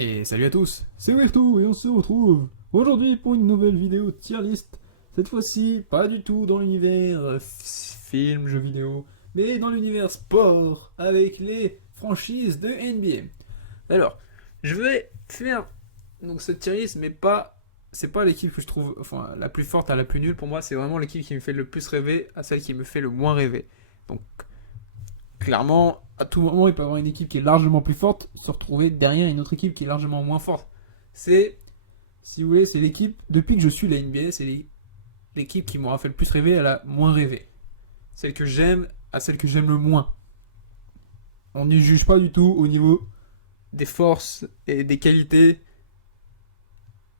Et salut à tous, c'est Werto et on se retrouve aujourd'hui pour une nouvelle vidéo tier list. Cette fois-ci, pas du tout dans l'univers film, jeux vidéo, mais dans l'univers sport avec les franchises de NBA. Alors, je vais faire donc cette tier list, mais pas, c'est pas l'équipe que je trouve enfin la plus forte à la plus nulle. Pour moi, c'est vraiment l'équipe qui me fait le plus rêver à celle qui me fait le moins rêver. Donc clairement, à tout moment, il peut y avoir une équipe qui est largement plus forte se retrouver derrière une autre équipe qui est largement moins forte. C'est, si vous voulez, c'est l'équipe, depuis que je suis la NBA, c'est l'équipe qui m'aura fait le plus rêver à la moins rêver. Celle que j'aime à celle que j'aime le moins. On n'y juge pas du tout au niveau des forces et des qualités.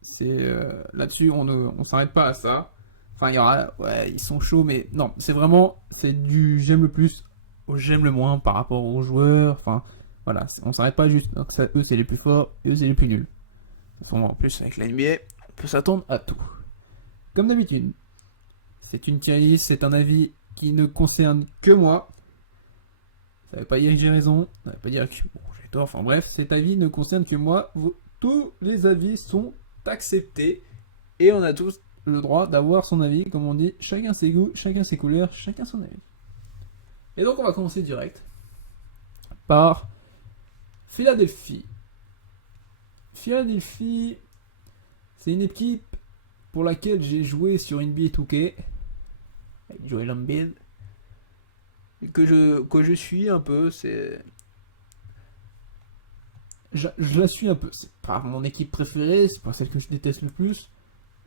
C'est là-dessus, on s'arrête pas à ça. Enfin, il y aura, ouais, ils sont chauds, mais non, c'est vraiment, c'est du j'aime le plus au j'aime le moins par rapport aux joueurs. Enfin, voilà, on s'arrête pas juste. Donc ça, eux, c'est les plus forts, et eux, c'est les plus nuls. De toute façon, en plus, avec la NBA, on peut s'attendre à tout. Comme d'habitude, c'est une tier list, c'est un avis qui ne concerne que moi. Ça veut pas dire que j'ai raison, ça veut pas dire que bon, j'ai tort. Enfin bref, cet avis ne concerne que moi. Tous les avis sont acceptés et on a tous le droit d'avoir son avis, comme on dit, chacun ses goûts, chacun ses couleurs, chacun son avis. Et donc on va commencer direct par Philadelphie. Philadelphie, c'est une équipe pour laquelle j'ai joué sur NBA 2K avec Joel Embiid que je suis un peu. Je la suis un peu. C'est pas mon équipe préférée, c'est pas celle que je déteste le plus.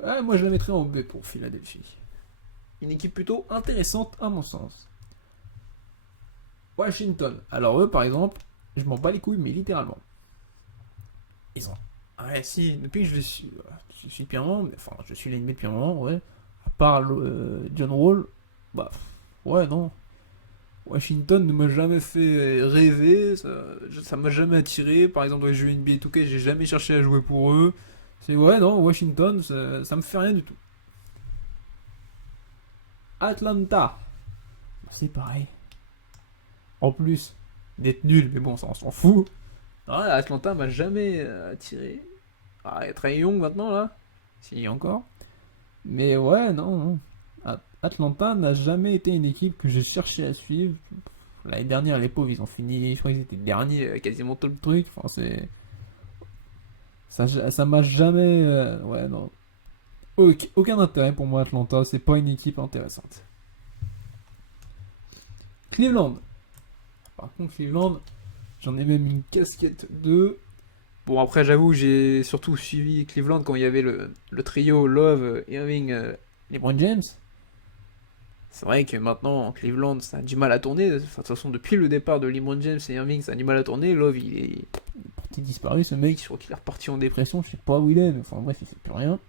Ouais, moi je la mettrais en B pour Philadelphie. Une équipe plutôt intéressante à mon sens. Washington. Alors eux par exemple, je m'en bats les couilles, mais littéralement. Ils ont. Ouais, si, depuis que je suis depuis un moment, enfin je suis l'ennemi depuis un moment, ouais. À part John Wall, bah ouais, non. Washington ne m'a jamais fait rêver, ça m'a jamais attiré. Par exemple, dans les jeux NBA 2K, j'ai jamais cherché à jouer pour eux. C'est ouais, non, Washington, ça me fait rien du tout. Atlanta, c'est pareil. En plus d'être nul, mais bon, ça on s'en fout. Ouais, Atlanta m'a jamais attiré. Ah, il y a Trae Young maintenant là. Si, encore. Mais ouais, non, non. Atlanta n'a jamais été une équipe que j'ai cherché à suivre. L'année dernière, les pauvres, ils ont fini, je crois qu'ils étaient derniers, quasiment tout le truc. Enfin, c'est. Ça m'a jamais. Ouais, non. Aucun intérêt pour moi, Atlanta. C'est pas une équipe intéressante. Cleveland. Par contre, Cleveland, j'en ai même une casquette de. Bon, après, j'avoue, j'ai surtout suivi Cleveland quand il y avait le trio Love, Irving, LeBron James. C'est vrai que maintenant, Cleveland, ça a du mal à tourner. De toute façon, depuis le départ de LeBron James et Irving, ça a du mal à tourner. Love, il est parti disparu, ce mec. Je crois qu'il est reparti en dépression. Je sais pas où il est, mais enfin bref, il fait plus rien.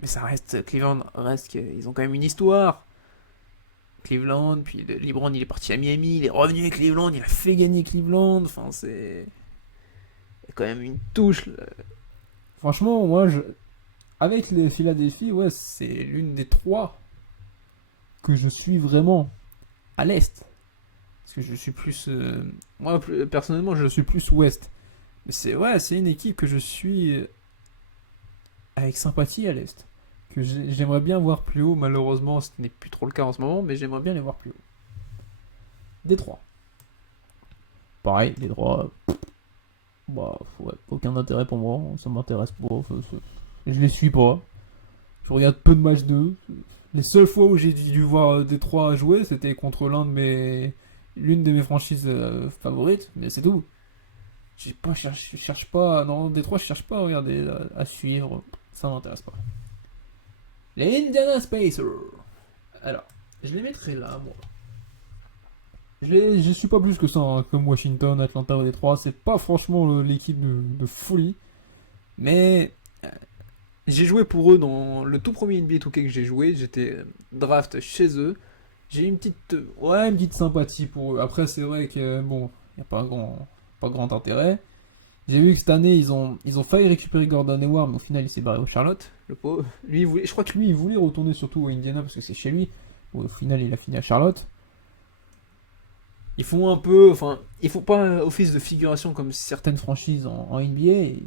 Mais ça reste, Cleveland reste qu'ils ont quand même une histoire. Cleveland, puis LeBron, il est parti à Miami, il est revenu à Cleveland, il a fait gagner Cleveland. Enfin, c'est. Il y a quand même une touche. Là. Franchement, moi, avec les Philadelphie, ouais, c'est l'une des trois que je suis vraiment à l'est. Parce que je suis plus. Moi, personnellement, je suis plus ouest. Mais c'est une équipe que je suis avec sympathie à l'est. Que j'aimerais bien voir plus haut. Malheureusement, ce n'est plus trop le cas en ce moment, mais j'aimerais bien les voir plus haut. Détroit. Pareil, Détroit. Bah, ouais, aucun intérêt pour moi. Ça m'intéresse pas. Je les suis pas. Je regarde peu de matchs d'eux. Les seules fois où j'ai dû voir Détroit jouer, c'était contre l'une de mes franchises favorites, mais c'est tout. Je cherche pas, non, Détroit, je cherche pas à regarder, à suivre, ça m'intéresse pas. Les Indiana Pacers. Alors, je les mettrai là, moi. Je suis pas plus que ça, hein, comme Washington, Atlanta ou Détroit, c'est pas franchement l'équipe de folie, mais j'ai joué pour eux dans le tout premier NBA 2K que j'ai joué. J'étais draft chez eux. J'ai une petite sympathie pour eux. Après, c'est vrai que bon, il n'y a pas grand intérêt. J'ai vu que cette année, ils ont failli récupérer Gordon Hayward, mais au final, il s'est barré au Charlotte. Le pauvre. Je crois que lui, il voulait retourner surtout au Indiana parce que c'est chez lui. Bon, au final, il a fini à Charlotte. Ils font un peu, enfin, ils font pas office de figuration comme certaines franchises en NBA.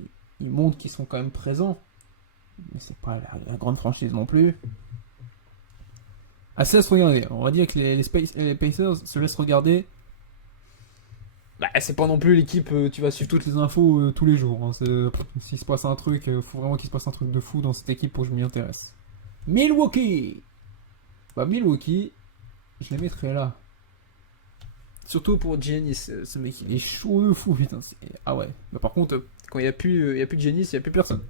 Ils montrent qu'ils sont quand même présents, mais c'est pas la grande franchise non plus. Ah, ça laisse regarder. On va dire que les Pacers se laissent regarder. Bah, c'est pas non plus l'équipe, tu vas suivre toutes les infos tous les jours. Hein. S'il se passe un truc, faut vraiment qu'il se passe un truc de fou dans cette équipe pour que je m'y intéresse. Milwaukee. Bah, Milwaukee, je les mettrais là. Surtout pour Giannis, ce mec, il est chaud de fou, putain. Ah ouais. Bah, par contre, quand il n'y a plus de Giannis, il n'y a plus personne.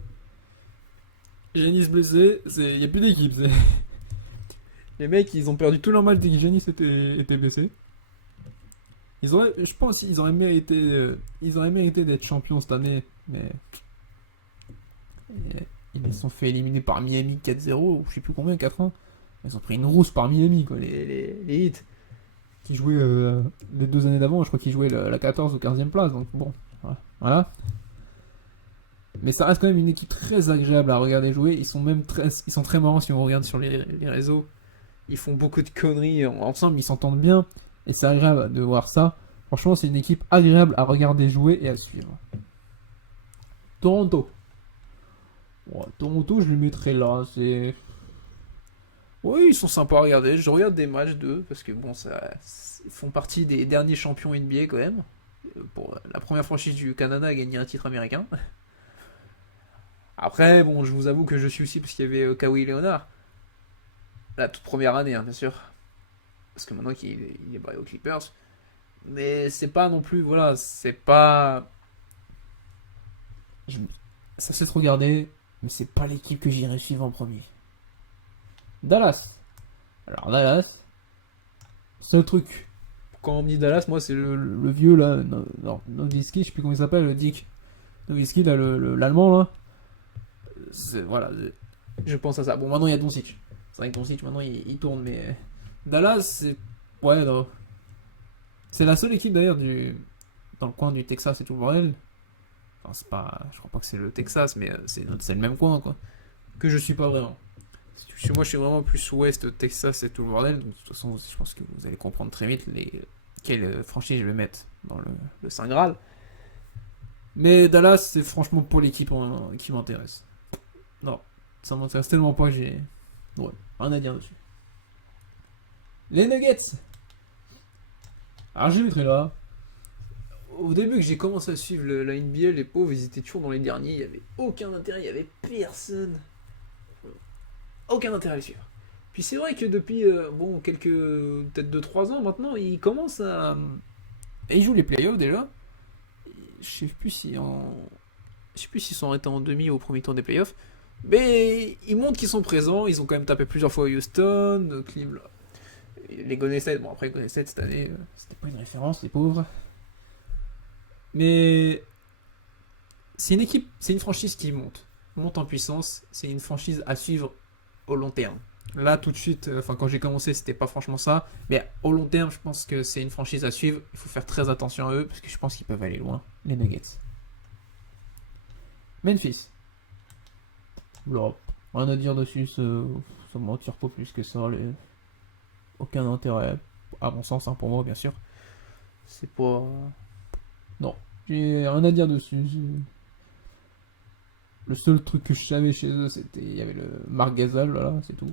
Giannis blessé, il n'y a plus d'équipe. Les mecs, ils ont perdu tout leur match dès que Giannis était blessé. Je pense qu'ils auraient mérité d'être champions cette année, mais ils se sont fait éliminer par Miami 4-0, ou je sais plus combien, 4-1. Ils ont pris une rousse par Miami, quoi, les hits. Qui jouaient les 2 années d'avant, je crois qu'ils jouaient la 14 ou 15e place, donc bon, voilà. Mais ça reste quand même une équipe très agréable à regarder jouer. Ils sont très marrants si on regarde sur les réseaux. Ils font beaucoup de conneries ensemble, ils s'entendent bien. Et c'est agréable de voir ça. Franchement, c'est une équipe agréable à regarder jouer et à suivre. Toronto. Ouais, Toronto, je les mettrais là. Oui, ils sont sympas à regarder. Je regarde des matchs d'eux parce que bon, ils font partie des derniers champions NBA quand même. Pour la première franchise du Canada à gagner un titre américain. Après, bon, je vous avoue que je suis aussi parce qu'il y avait Kawhi Leonard. La toute première année, hein, bien sûr. Parce que maintenant qu'il est barré aux Clippers. Mais c'est pas non plus, voilà, c'est pas. Ça s'est regardé, mais c'est pas l'équipe que j'irai suivre en premier. Dallas. Alors Dallas, seul truc. Quand on me dit Dallas, moi c'est le vieux là, Nowitzki, je sais plus comment il s'appelle, Dick Nowitzki, là, l'allemand là. Voilà, je pense à ça. Bon, maintenant il y a Doncic. C'est vrai que Doncic maintenant il tourne, mais Dallas c'est. Ouais, non. C'est la seule équipe d'ailleurs dans le coin du Texas et tout le bordel. Enfin, c'est pas. Je crois pas que c'est le Texas, mais c'est le même coin quoi. Que je suis pas vraiment. Moi je suis vraiment plus ouest, Texas et tout le bordel. Donc de toute façon, je pense que vous allez comprendre très vite quelle franchise je vais mettre dans le Saint Graal. Mais Dallas, c'est franchement pour l'équipe qui m'intéresse. Non, ça m'intéresse tellement pas que j'ai. Ouais, rien à dire dessus. Les Nuggets. Alors je les mettrai là. Au début que j'ai commencé à suivre la NBA, les pauvres, ils étaient toujours dans les derniers. Il n'y avait aucun intérêt, il n'y avait personne. Aucun intérêt à les suivre. Puis c'est vrai que depuis, peut-être 2-3 ans maintenant, ils commencent à. Et ils jouent les playoffs déjà. Je sais plus s'ils sont arrêtés en demi ou au premier tour des playoffs. Mais ils montrent qu'ils sont présents. Ils ont quand même tapé plusieurs fois Houston, Cleveland. Les Golden State. Bon, après, Golden State cette année, c'était pas une référence, les pauvres. Mais c'est une franchise qui monte en puissance. C'est une franchise à suivre au long terme. Là, tout de suite, quand j'ai commencé, c'était pas franchement ça. Mais au long terme, je pense que c'est une franchise à suivre. Il faut faire très attention à eux parce que je pense qu'ils peuvent aller loin. Les Nuggets. Memphis. Là, rien à dire dessus. Ça m'attire pas plus que ça. Aucun intérêt, à mon sens, hein, pour moi, bien sûr. C'est pas. Non, j'ai rien à dire dessus. Le seul truc que je savais chez eux, c'était. Il y avait le Marc Gasol, voilà, c'est tout.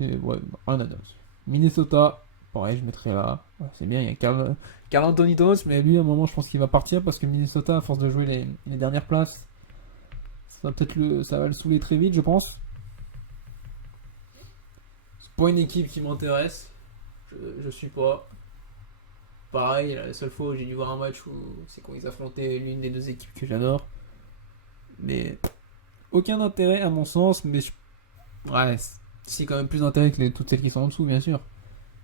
Et ouais, rien à dire dessus. Minnesota, pareil, je mettrais là. C'est bien, il y a Carl Anthony Towns, mais lui, à un moment, je pense qu'il va partir parce que Minnesota, à force de jouer les dernières places, ça va le saouler très vite, je pense. C'est pas une équipe qui m'intéresse. Je suis pas. Pareil, la seule fois où j'ai dû voir un match c'est quand ils affrontaient l'une des deux équipes que j'adore. Mais aucun intérêt à mon sens, mais ouais, c'est quand même plus d'intérêt que toutes celles qui sont en dessous, bien sûr.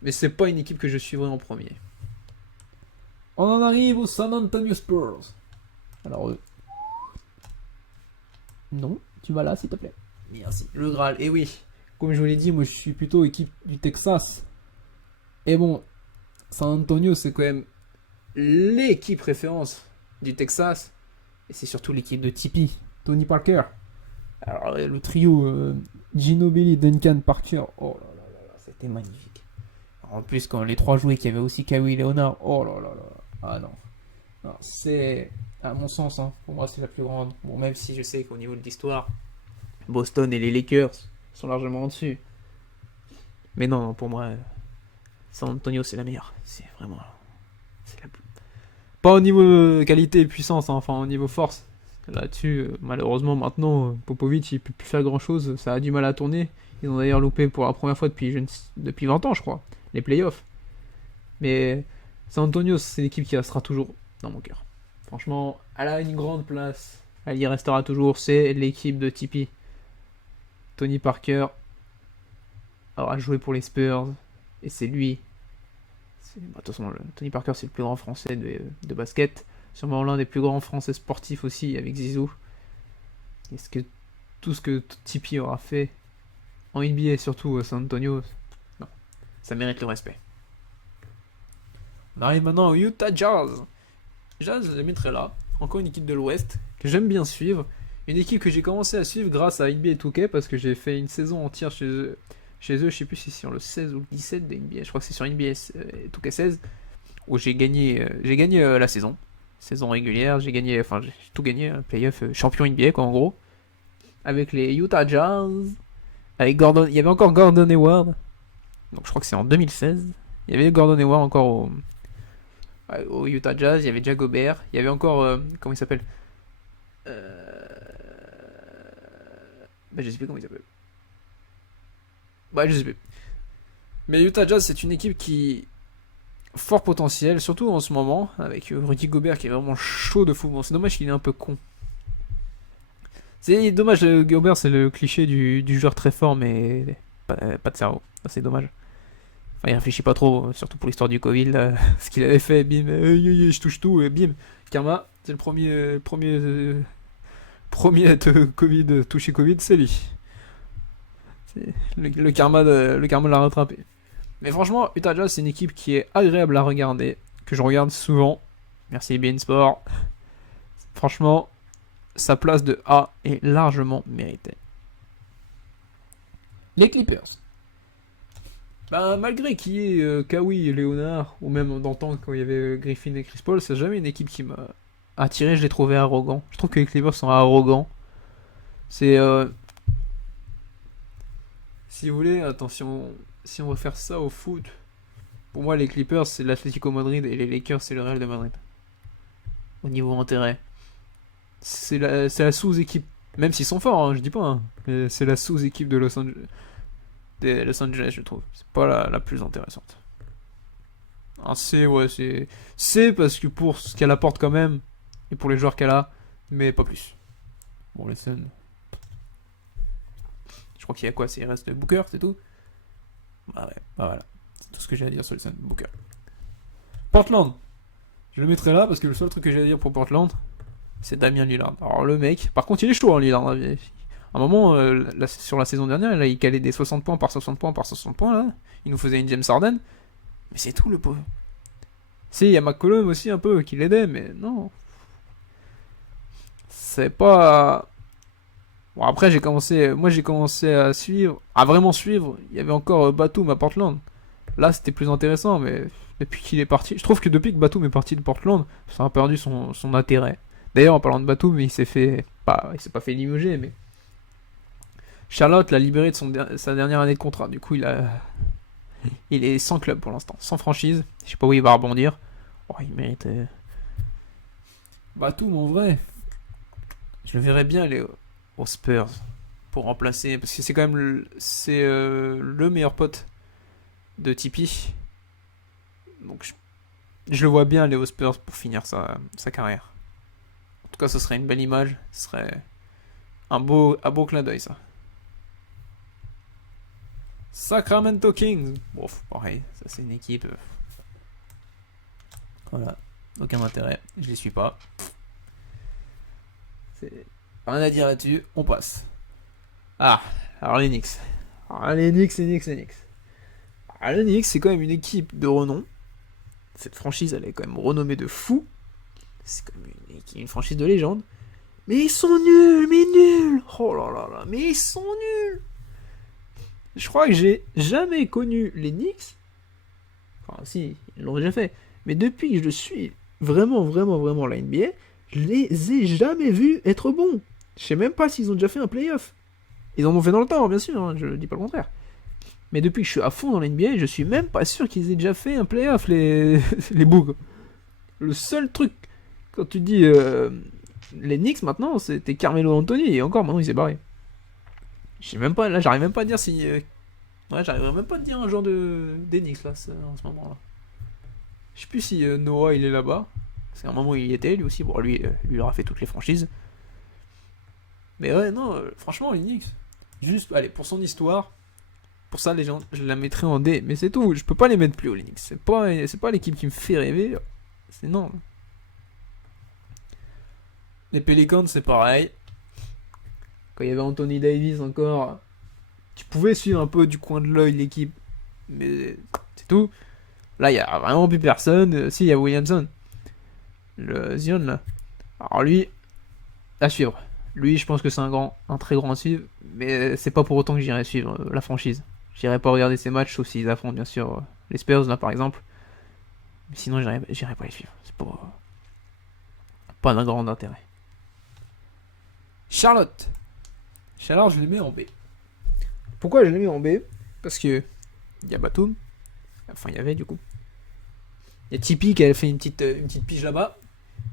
Mais c'est pas une équipe que je suivrai en premier. On en arrive au San Antonio Spurs. Alors, non, tu vas là, s'il te plaît. Merci. Le Graal, et oui, comme je vous l'ai dit, moi je suis plutôt équipe du Texas. Et bon, San Antonio, c'est quand même l'équipe référence du Texas. Et c'est surtout l'équipe de Tipeee, Tony Parker. Alors, le trio Ginobili, Duncan, Parker. Oh là là là, c'était magnifique. En plus, quand les trois jouaient, qu'il y avait aussi Kawhi Leonard. Oh là là là. Ah non. Non, c'est, à mon sens, hein, pour moi, c'est la plus grande. Bon, même si je sais qu'au niveau de l'histoire, Boston et les Lakers sont largement en dessus. Mais non, pour moi, San Antonio, c'est la meilleure. C'est vraiment. C'est la plus. Pas au niveau qualité et puissance, hein, enfin au niveau force. Là-dessus, malheureusement, maintenant, Popovic, il peut plus faire grand-chose. Ça a du mal à tourner. Ils ont d'ailleurs loupé pour la première fois depuis 20 ans, je crois, les playoffs. Mais San Antonio, c'est l'équipe qui restera toujours dans mon cœur. Franchement, elle a une grande place. Elle y restera toujours. C'est l'équipe de Tipeee. Tony Parker aura joué pour les Spurs. Et c'est lui. De toute façon, Tony Parker, c'est le plus grand français de basket. Sûrement l'un des plus grands français sportifs aussi, avec Zizou. Tout ce que Tipeee aura fait en NBA, surtout à San Antonio, non, ça mérite le respect. On arrive maintenant au Utah Jazz. Jazz, je les mettrai là. Encore une équipe de l'Ouest que j'aime bien suivre. Une équipe que j'ai commencé à suivre grâce à NBA 2K parce que j'ai fait une saison entière chez eux. Je sais plus si c'est sur le 16 ou le 17 de NBA. Je crois que c'est sur NBA 2K 16 où j'ai gagné la saison. Saison régulière, j'ai tout gagné, playoff, champion NBA quoi en gros. Avec les Utah Jazz. Avec Gordon, il y avait encore Gordon Hayward. Donc je crois que c'est en 2016. Il y avait Gordon Hayward encore au Utah Jazz. Il y avait Jack Gobert. Il y avait encore comment il s'appelle je sais plus comment il s'appelle. Je sais plus. Mais Utah Jazz, c'est une équipe qui fort potentiel, surtout en ce moment avec Rudy Gobert qui est vraiment chaud de fou. Bon, c'est dommage qu'il est un peu con. C'est dommage, Gobert, c'est le cliché du joueur très fort, mais pas de cerveau. C'est dommage. Enfin, il réfléchit pas trop, surtout pour l'histoire du Covid, là, ce qu'il avait fait, bim, je touche tout, et bim. Karma, c'est le premier à toucher Covid, c'est lui. C'est le karma l'a rattrapé. Mais franchement, Utah Jazz, c'est une équipe qui est agréable à regarder, que je regarde souvent. Merci BeIN Sport. Franchement, sa place de A est largement méritée. Les Clippers. Malgré qu'il y ait Kawhi et Leonard, ou même dans le temps quand il y avait Griffin et Chris Paul, c'est jamais une équipe qui m'a attiré, je l'ai trouvé arrogant. Je trouve que les Clippers sont arrogants. C'est... si vous voulez, attention, si on veut faire ça au foot, pour moi les Clippers c'est l'Atlético Madrid et les Lakers c'est le Real de Madrid. Au niveau intérêt. C'est la sous-équipe, même s'ils sont forts, hein, je dis pas, hein, mais c'est la sous-équipe de Los Angeles, je trouve. C'est pas la plus intéressante. Un C, ouais, c'est parce que pour ce qu'elle apporte quand même, et pour les joueurs qu'elle a, mais pas plus. Bon, les Suns. Je crois qu'il y a quoi, il reste Booker, c'est tout. Voilà. C'est tout ce que j'ai à dire sur les Suns, Booker. Portland. Je le mettrai là parce que le seul truc que j'ai à dire pour Portland, c'est Damien Lillard. Alors le mec, par contre il est chaud hein, Lillard. À un moment, sur la saison dernière, là, il calait des 60 points par 60 points par 60 points. Là. Il nous faisait une James Harden. Mais c'est tout le pauvre. Si, il y a McCollum aussi un peu qui l'aidait, mais non. C'est pas... Bon après j'ai commencé à suivre, à vraiment suivre. Il y avait encore Batum à Portland. Là c'était plus intéressant, mais depuis qu'il est parti, je trouve que depuis que Batum est parti de Portland, ça a perdu son intérêt. D'ailleurs en parlant de Batum, il s'est pas fait limoger, mais Charlotte l'a libéré de sa dernière année de contrat. Du coup il est sans club pour l'instant, sans franchise. Je sais pas où il va rebondir. Oh, il mérite. Batum en vrai, je le verrais bien aller aux Spurs pour remplacer, parce que c'est quand même le meilleur pote de Tipeee. Donc je le vois bien aller aux Spurs pour finir sa carrière. En tout cas, ce serait une belle image. Ce serait un beau clin d'œil, ça. Sacramento Kings. Bon, pareil, ça c'est une équipe. Voilà, aucun intérêt. Je les suis pas. C'est rien à dire là-dessus. On passe. Alors les Knicks. Les Knicks. Les Knicks, c'est quand même une équipe de renom. Cette franchise, elle est quand même renommée de fou. C'est comme une franchise de légende. Mais ils sont nuls, Oh là là là, mais ils sont nuls. Je crois que j'ai jamais connu les Knicks Enfin, si, ils l'ont déjà fait. Mais depuis que je suis vraiment la NBA, je les ai jamais vus être bons. Je sais même pas s'ils ont déjà fait un playoff. Ils en ont fait dans le temps, bien sûr, hein, je dis pas le contraire. Mais depuis que je suis à fond dans la NBA, je suis même pas sûr qu'ils aient déjà fait un playoff, les Bougs. Le seul truc, quand tu dis les Knicks maintenant, c'était Carmelo Anthony, et encore maintenant il s'est barré. Je sais même pas, là j'arrive même pas à dire si. Ouais, j'arriverais même pas à te dire un genre des Knicks là, en ce moment là. Je sais plus si Noah il est là-bas. C'est un moment où il y était, lui aussi. Bon, lui il aura fait toutes les franchises. Mais ouais, non, franchement, les Knicks. Juste, allez, pour son histoire, pour ça, les gens, je la mettrais en D. Mais c'est tout, je peux pas les mettre plus haut, les Knicks. C'est pas l'équipe qui me fait rêver. C'est non. Les Pelicans, c'est pareil. Quand il y avait Anthony Davis encore, tu pouvais suivre un peu du coin de l'œil l'équipe. Mais c'est tout. Là, il y a vraiment plus personne. Si, il y a Williamson. Le Zion, là. Alors lui, à suivre. Lui, je pense que c'est un très grand à suivre. Mais c'est pas pour autant que j'irai suivre la franchise. J'irai pas regarder ces matchs, sauf s'ils affrontent, bien sûr, les Spurs, là, par exemple. Mais sinon, j'irai pas les suivre. C'est pas d'un grand intérêt. Charlotte. Charlotte, je les mets en B. Pourquoi je les mets en B? Parce que il y a Batum. Enfin, il y avait du coup. Il y a Tipeee qui a fait une petite pige là-bas.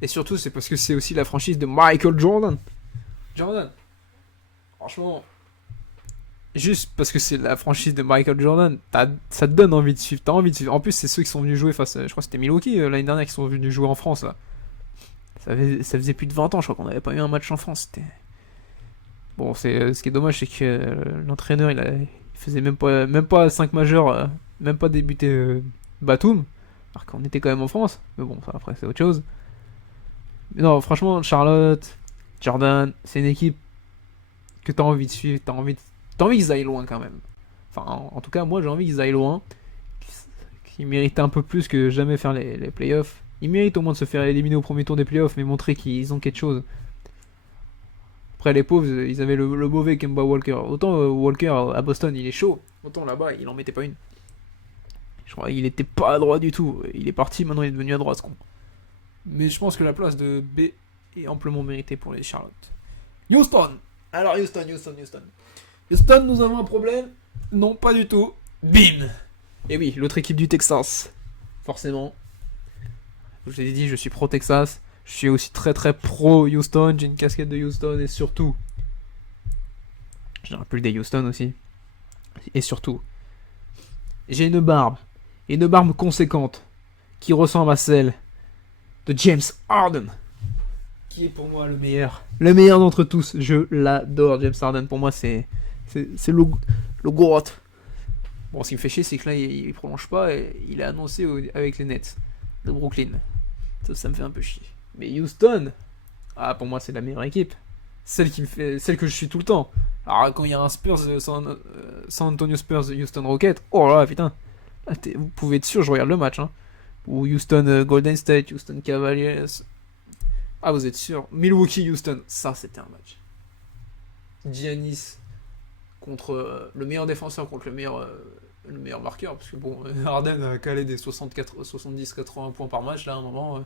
Et surtout, c'est parce que c'est aussi la franchise de Michael Jordan. Jordan. Franchement, juste parce que c'est la franchise de Michael Jordan, ça te donne envie de suivre. T'as envie de suivre. En plus, c'est ceux qui sont venus jouer face à, je crois que c'était Milwaukee l'année dernière qui sont venus jouer en France là. Ça faisait plus de 20 ans, je crois qu'on n'avait pas eu un match en France. Bon, ce qui est dommage, c'est que l'entraîneur, il faisait même pas 5 majeurs, même pas débuté Batum, alors qu'on était quand même en France. Mais bon, ça, après, c'est autre chose. Mais non, franchement, Charlotte, Jordan, c'est une équipe que t'as envie de suivre, t'as envie qu'ils aillent loin quand même. Enfin, en tout cas, moi, j'ai envie qu'ils aillent loin, qu'ils méritent un peu plus que jamais faire les playoffs. Ils méritent au moins de se faire éliminer au premier tour des playoffs, mais montrer qu'ils ont quelque chose. Après, les pauvres, ils avaient le mauvais Kemba Walker. Autant Walker à Boston, il est chaud. Autant là-bas, il en mettait pas une. Je crois qu'il était pas à droite du tout. Il est parti, maintenant il est devenu à droite, ce con. Mais je pense que la place de B est amplement méritée pour les Charlotte. Houston. Alors Houston. Houston, nous avons un problème? Non, pas du tout. Bim. Et oui, l'autre équipe du Texas. Forcément. Je vous ai dit, je suis pro Texas. Je suis aussi très pro Houston. J'ai une casquette de Houston et surtout. J'ai un pull des Houston aussi. Et surtout. J'ai une barbe. Une barbe conséquente. Qui ressemble à celle de James Harden. Qui est pour moi le meilleur. Le meilleur d'entre tous. Je l'adore, James Harden. Pour moi, c'est le GOAT. Bon, ce qui me fait chier, c'est que là, il prolonge pas. Et il est annoncé avec les Nets de Brooklyn. Ça me fait un peu chier. Mais Houston, pour moi, c'est la meilleure équipe. Celle que je suis tout le temps. Alors, quand il y a un Spurs, San Antonio Spurs, Houston Rockets, oh là, putain. Là, vous pouvez être sûr, je regarde le match. Hein. Ou Houston Golden State, Houston Cavaliers. Ah, vous êtes sûr. Milwaukee Houston, ça c'était un match. Giannis contre le meilleur défenseur contre le meilleur marqueur. Parce que bon, Harden a calé des 70-80 points par match là à un moment.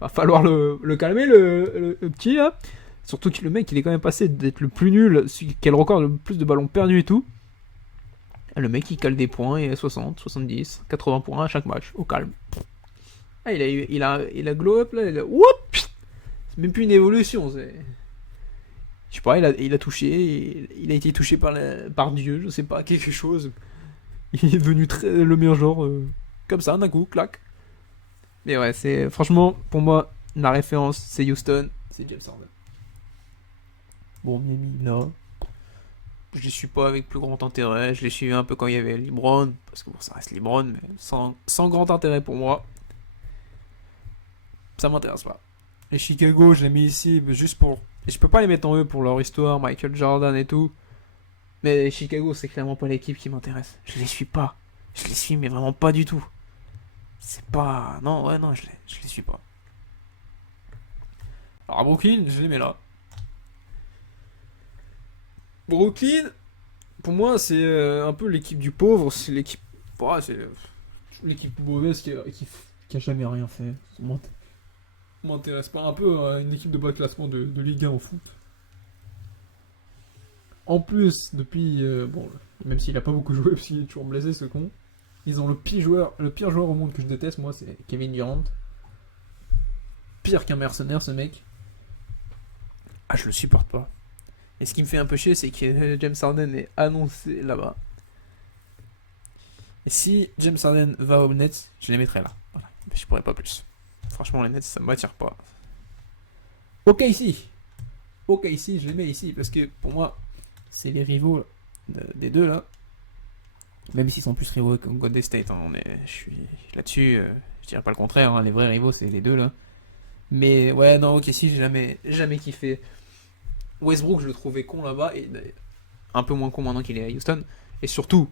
Va falloir le calmer, le petit là. Surtout que le mec il est quand même passé d'être le plus nul, celui qui a le record le plus de ballons perdus et tout. Le mec il cale des points et 60, 70, 80 points à chaque match, au calme. Ah, il a glow up là, whoop. C'est même plus une évolution, c'est. Je sais pas, il a touché, il a été touché par Dieu, je sais pas, quelque chose. Il est devenu le meilleur joueur, comme ça, d'un coup, clac. Mais ouais, c'est franchement, pour moi, la référence, c'est Houston, c'est James Harden. Bon, Miami, là. Je les suis pas avec plus grand intérêt. Je les suis un peu quand il y avait LeBron, parce que bon, ça reste LeBron, mais sans grand intérêt pour moi. Ça m'intéresse pas. Les Chicago, je les mets ici juste pour. Et je peux pas les mettre en eux pour leur histoire, Michael Jordan et tout. Mais Chicago, c'est clairement pas l'équipe qui m'intéresse. Je les suis pas. Je les suis, mais vraiment pas du tout. C'est pas. Non, ouais, non, je les suis pas. Alors à Brooklyn, je les mets là. Brooklyn, pour moi, c'est un peu l'équipe du pauvre. C'est l'équipe. Ouais, c'est. l'équipe mauvaise qui a jamais rien fait. M'intéresse pas un peu à une équipe de bas classement de Ligue 1 au foot. En plus, depuis. Bon, même s'il a pas beaucoup joué, parce qu'il est toujours blessé, ce con. Ils ont le pire joueur au monde que je déteste, moi, c'est Kevin Durant. Pire qu'un mercenaire, ce mec. Ah, je le supporte pas. Et ce qui me fait un peu chier, c'est que James Harden est annoncé là-bas. Et si James Harden va aux Nets, je les mettrai là. Voilà. Mais je pourrais pas plus. Franchement, les Nets, ça m'attire pas. Ok, ici. Ok, ici, je les mets ici. Parce que pour moi, c'est les rivaux des deux là. Même s'ils sont plus rivaux que Golden State. Hein, je suis là-dessus. Je dirais pas le contraire. Hein, les vrais rivaux, c'est les deux là. Mais ouais, non, ok, si, j'ai jamais kiffé. Westbrook, je le trouvais con là-bas. Et un peu moins con maintenant qu'il est à Houston. Et surtout,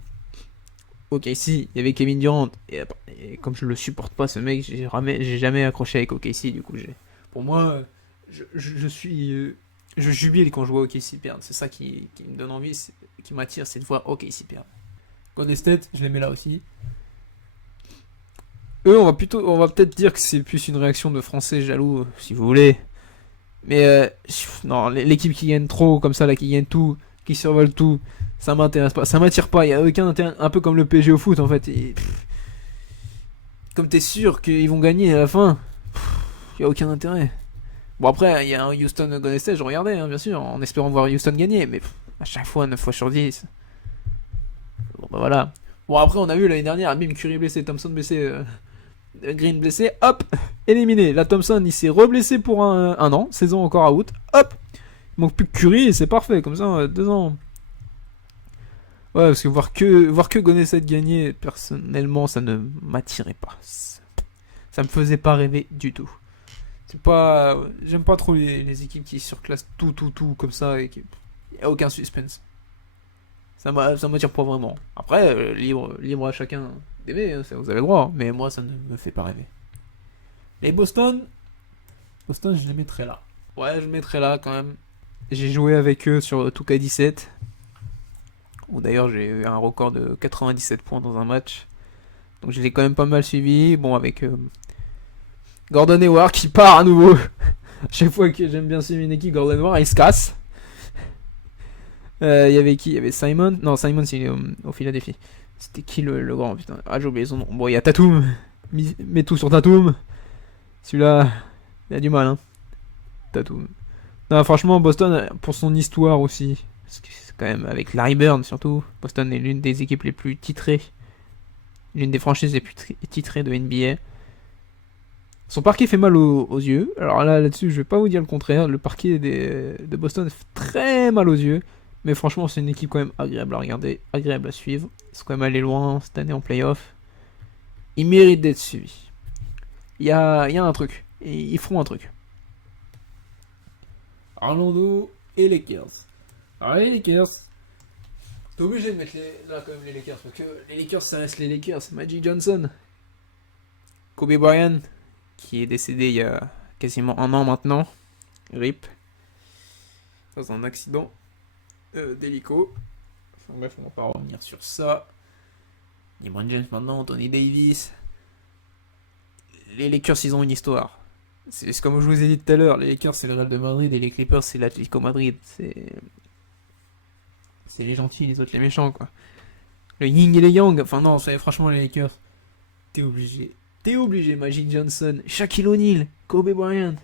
OKC, il y avait Kevin Durant. Et comme je le supporte pas, ce mec, j'ai jamais accroché avec OKC. Du coup, pour moi, je suis. Je jubile quand je vois OKC perdre. C'est ça qui me donne envie, qui m'attire, c'est de voir OKC perdre. Golden State, je les mets là aussi. Eux, on va peut-être dire que c'est plus une réaction de Français jaloux, si vous voulez. Mais non, l'équipe qui gagne trop, comme ça, là, qui gagne tout, qui survole tout, ça m'intéresse pas, ça m'attire pas. Il y a aucun intérêt, un peu comme le PSG au foot en fait. Comme t'es sûr qu'ils vont gagner à la fin, il y a aucun intérêt. Bon après, il y a un Houston Golden State, je regardais, hein, bien sûr, en espérant voir Houston gagner, mais à chaque fois, 9 fois sur 10. Bon bah voilà. Bon après, on a vu l'année dernière, bim, Curry blessé, Thompson blessé, Green blessé, hop, éliminé. Là, Thompson, il s'est reblessé pour un an, saison encore à août, hop, il manque plus que Curry et c'est parfait, comme ça, 2 ans. Ouais, parce que voir que Golden State gagner, personnellement, ça ne m'attirait pas. Ça me faisait pas rêver du tout. C'est pas, j'aime pas trop les équipes qui surclassent tout comme ça et qui y a aucun suspense. Ça m'attire pas vraiment. Après, libre à chacun d'aimer, hein, vous avez le droit. Mais moi, ça ne me fait pas rêver. Les Boston, je les mettrais là. Ouais, je les mettrais là quand même. J'ai joué avec eux sur 2K17. Où d'ailleurs j'ai eu un record de 97 points dans un match. Donc je l'ai quand même pas mal suivi. Bon, avec Gordon Hayward qui part à nouveau. Chaque fois que j'aime bien suivre une équipe, Gordon Hayward, il se casse. Il y avait qui? Il y avait Simon. Non, Simon, c'est au Philadelphie. C'était qui le grand? Putain. Ah, j'ai oublié son nom. Bon, il y a Tatum. Mets tout sur Tatum. Celui-là, il a du mal, hein. Tatum. Non, franchement, Boston, pour son histoire aussi. Parce que c'est quand même avec Larry Bird, surtout. Boston est l'une des équipes les plus titrées. L'une des franchises les plus titrées de NBA. Son parquet fait mal aux yeux. Alors là-dessus, je vais pas vous dire le contraire. Le parquet de Boston fait très mal aux yeux. Mais franchement, c'est une équipe quand même agréable à regarder, agréable à suivre. Ils sont quand même allés loin cette année en playoff. Ils méritent d'être suivis. Il y a un truc. Et ils feront un truc. Orlando et Lakers. Alors les Lakers, t'es obligé de mettre là quand même les Lakers. Parce que les Lakers, ça reste les Lakers. Magic Johnson. Kobe Bryant, qui est décédé il y a quasiment un an maintenant. RIP. Dans un accident d'hélico. Enfin, bref, on va pas revenir sur ça. LeBron James maintenant, Anthony Davis. Les Lakers, ils ont une histoire. C'est comme je vous ai dit tout à l'heure, les Lakers c'est le Real de Madrid et les Clippers c'est l'Atlético Madrid. C'est les gentils, les autres les méchants quoi. Le yin et le yang. Enfin non, franchement les Lakers, t'es obligé. T'es obligé, Magic Johnson, Shaquille O'Neal, Kobe Bryant.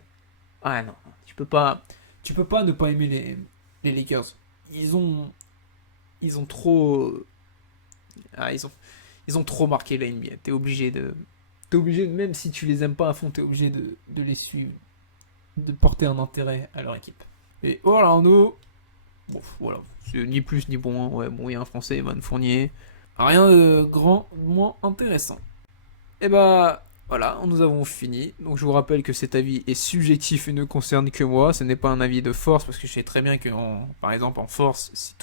Ah non, tu peux pas ne pas aimer les Lakers. Ils ont trop ils ont trop marqué la NBA. T'es obligé, même si tu les aimes pas à fond, t'es obligé de les suivre, de porter un intérêt à leur équipe. Et Orlando, bon, voilà, c'est ni plus ni moins. Ouais, bon, il y a un Français, Evan Fournier. Rien de grandement intéressant. Et bah, voilà, nous avons fini. Donc je vous rappelle que cet avis est subjectif et ne concerne que moi. Ce n'est pas un avis de force, parce que je sais très bien que, par exemple, en force, si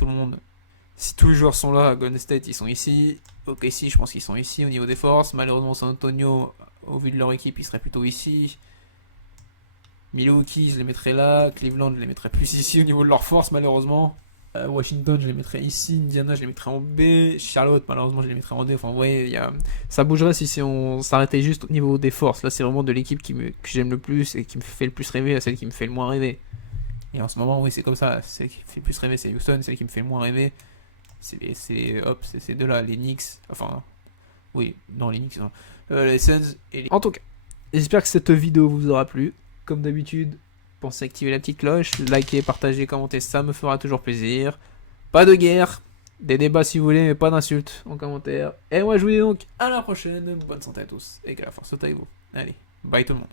tous les joueurs sont là, Golden State, ils sont ici. OKC, je pense qu'ils sont ici au niveau des forces. Malheureusement, San Antonio, au vu de leur équipe, ils seraient plutôt ici. Milwaukee, je les mettrais là. Cleveland, je les mettrais plus ici au niveau de leur force, malheureusement. Washington, je les mettrais ici. Indiana, je les mettrais en B. Charlotte, malheureusement, je les mettrais en D. Enfin, ouais, ça bougerait si on s'arrêtait juste au niveau des forces. Là, c'est vraiment de l'équipe que j'aime le plus et qui me fait le plus rêver à celle qui me fait le moins rêver. Et en ce moment, oui, c'est comme ça. Celle qui me fait le plus rêver, c'est Houston. Celle qui me fait le moins rêver, c'est ces deux-là, les Knicks. Enfin, oui, non, les Knicks, non. Les Suns et les... En tout cas, j'espère que cette vidéo vous aura plu. Comme d'habitude, pensez à activer la petite cloche, liker, partager, commenter, ça me fera toujours plaisir. Pas de guerre, des débats si vous voulez, mais pas d'insultes en commentaire. Et moi je vous dis donc à la prochaine, bonne santé à tous, et que la force soit avec vous. Allez, bye tout le monde.